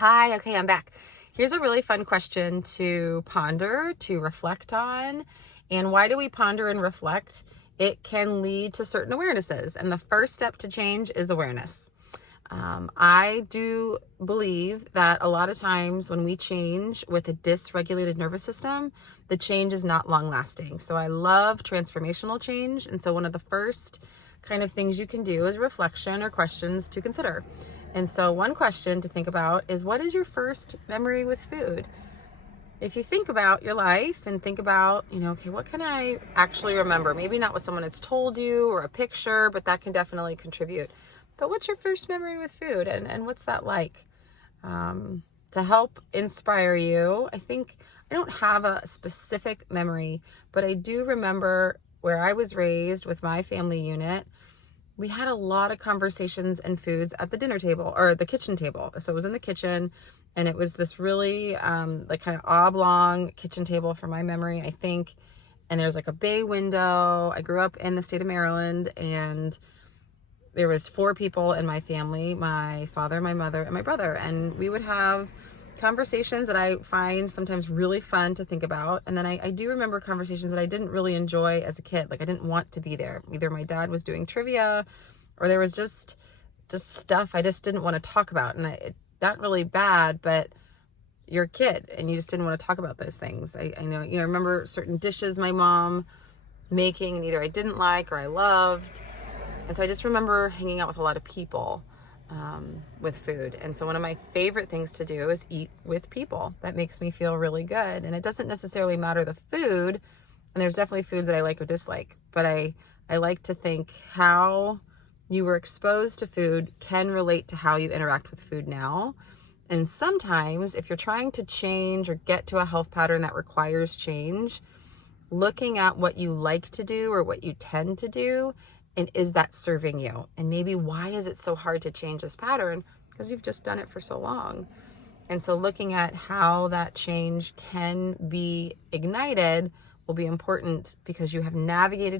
Hi, okay, I'm back. Here's a really fun question to ponder, to reflect on. And why do we ponder and reflect? It can lead to certain awarenesses. And the first step to change is awareness. I do believe that a lot of times when we change with a dysregulated nervous system, the change is not long lasting. So I love transformational change. And so one of the first kind of things you can do is reflection or questions to consider. And so one question to think about is, what is your first memory with food? If you think about your life and think about, okay, what can I actually remember? Maybe not what someone has told you or a picture, but that can definitely contribute. But what's your first memory with food, and what's that like? To help inspire you, I don't have a specific memory, but I do remember where I was raised with my family unit. We had a lot of conversations and foods at the dinner table or the kitchen table. So it was in the kitchen, and it was this really like kind of oblong kitchen table from my memory, I think. And there's like a bay window. I grew up in the state of Maryland, and there was 4 people in my family: my father, my mother, and my brother. And we would have conversations that I find sometimes really fun to think about. And then I do remember conversations that I didn't really enjoy as a kid. Like, I didn't want to be there. Either my dad was doing trivia, or there was just stuff I just didn't want to talk about. And not really bad, but you're a kid and you just didn't want to talk about those things. I know, I remember certain dishes my mom making, and either I didn't like or I loved. And so I just remember hanging out with a lot of people with food. And so one of my favorite things to do is eat with people. That makes me feel really good. And it doesn't necessarily matter the food. And there's definitely foods that I like or dislike. But I like to think how you were exposed to food can relate to how you interact with food now. And sometimes if you're trying to change or get to a health pattern that requires change, looking at what you like to do or what you tend to do, and is that serving you? And maybe why is it so hard to change this pattern? Because you've just done it for so long. And so looking at how that change can be ignited will be important, because you have navigated